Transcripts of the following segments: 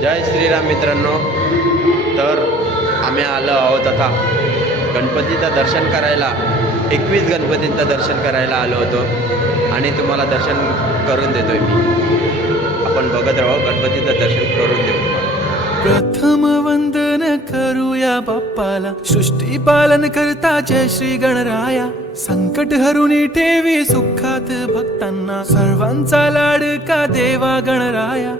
जय श्रीराम मित्रांनो. तर आम्ही आलो आहोत आता गणपतीचं दर्शन करायला. एकवीस गणपतींचं दर्शन करायला आलो होतो. आणि तुम्हाला दर्शन करून देतोय मी. आपण बघत राहू गणपतीचं दर्शन करून देऊ. प्रथम वंदन करूया बाप्पाला. सृष्टी पालन करता जय श्री गणराया. संकट हरून ठेवी सुखात भक्तांना. सर्वांचा लाडका देवा गणराया.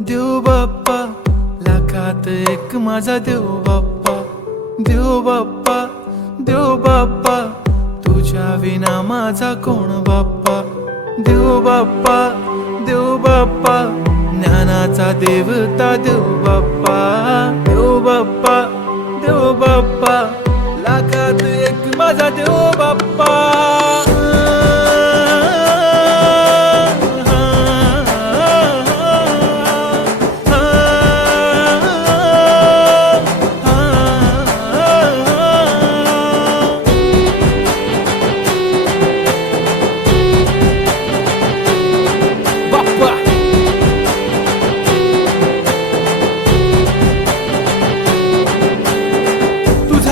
देव बाप्पा लाखात एक माझा देव बाप्पा. देव बाप्पा देव बाप्पा तुझ्या विना माझा कोण बाप्पा? देव बाप्पा देव बाप्पा ज्ञानाचा देवता देव बाप्पा. देव बाप्पा देव बाप्पा लाखात एक माझा देव बाप्पा.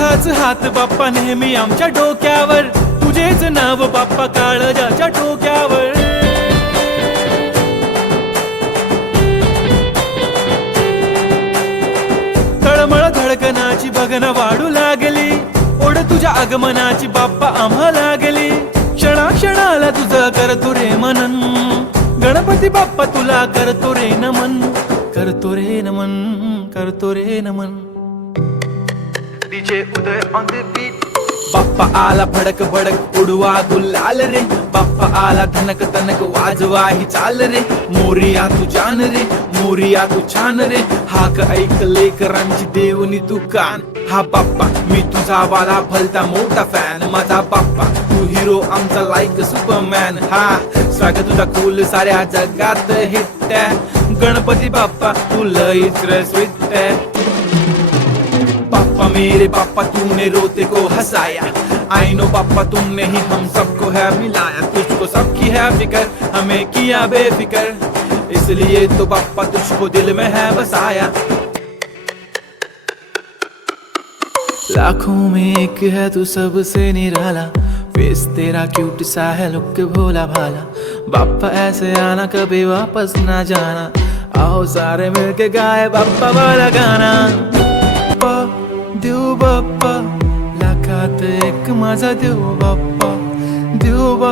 तुझाच हात बाप्पा नेहमी आमच्या डोक्यावर. तुझेच नाव बाप्पा काळजाच्या डोक्यावर. तळमळ धडकनाची भगन वाढू लागली. ओढ तुझ्या आगमनाची बाप्पा आम्हा लागली. क्षणाक्षणाला तुझं करतो रे मनन. गणपती बाप्पा तुला करतो रे नमन. करतो रे नमन करतो रे नमन. DJ Uday on the beat Bappa आला भडक भडक उडवा गुलाल रे. बाप्पा आला धनक तनक वाजवा ही चाल रे. मोरिया तू जान रे मोरिया तू छान रे. हाक ऐक लेकरांची देवनी तू कान. हा बाप्पा मी तुझा वाला भलता मोठा फॅन माझा बाप्पा तू हिरो आमचा लाईक सुपरमॅन हा स्वागत तुझा कुल साऱ्या जगात हिट गणपती बाप्पा तू लईच रसवित पापा, मेरे पापा तूने रोते को हंसाया। आई नो पापा, तुमने ही हम सबको है मिलाया। तुझको सबकी है फिकर, हमें किया बेफिकर। इसलिए तो पापा, तुझको दिल में है बसाया। लाखों में एक है तू सबसे निराला। फेस तेरा क्यूट सा है लुक भोला भाला। बापा ऐसे आना, कभी वापस ना जाना। आओ सारे मिलके गाए बापा वाला गाना। देव बाप्पा लाखात एक माझा देव बाप्पा देव बाप्पा.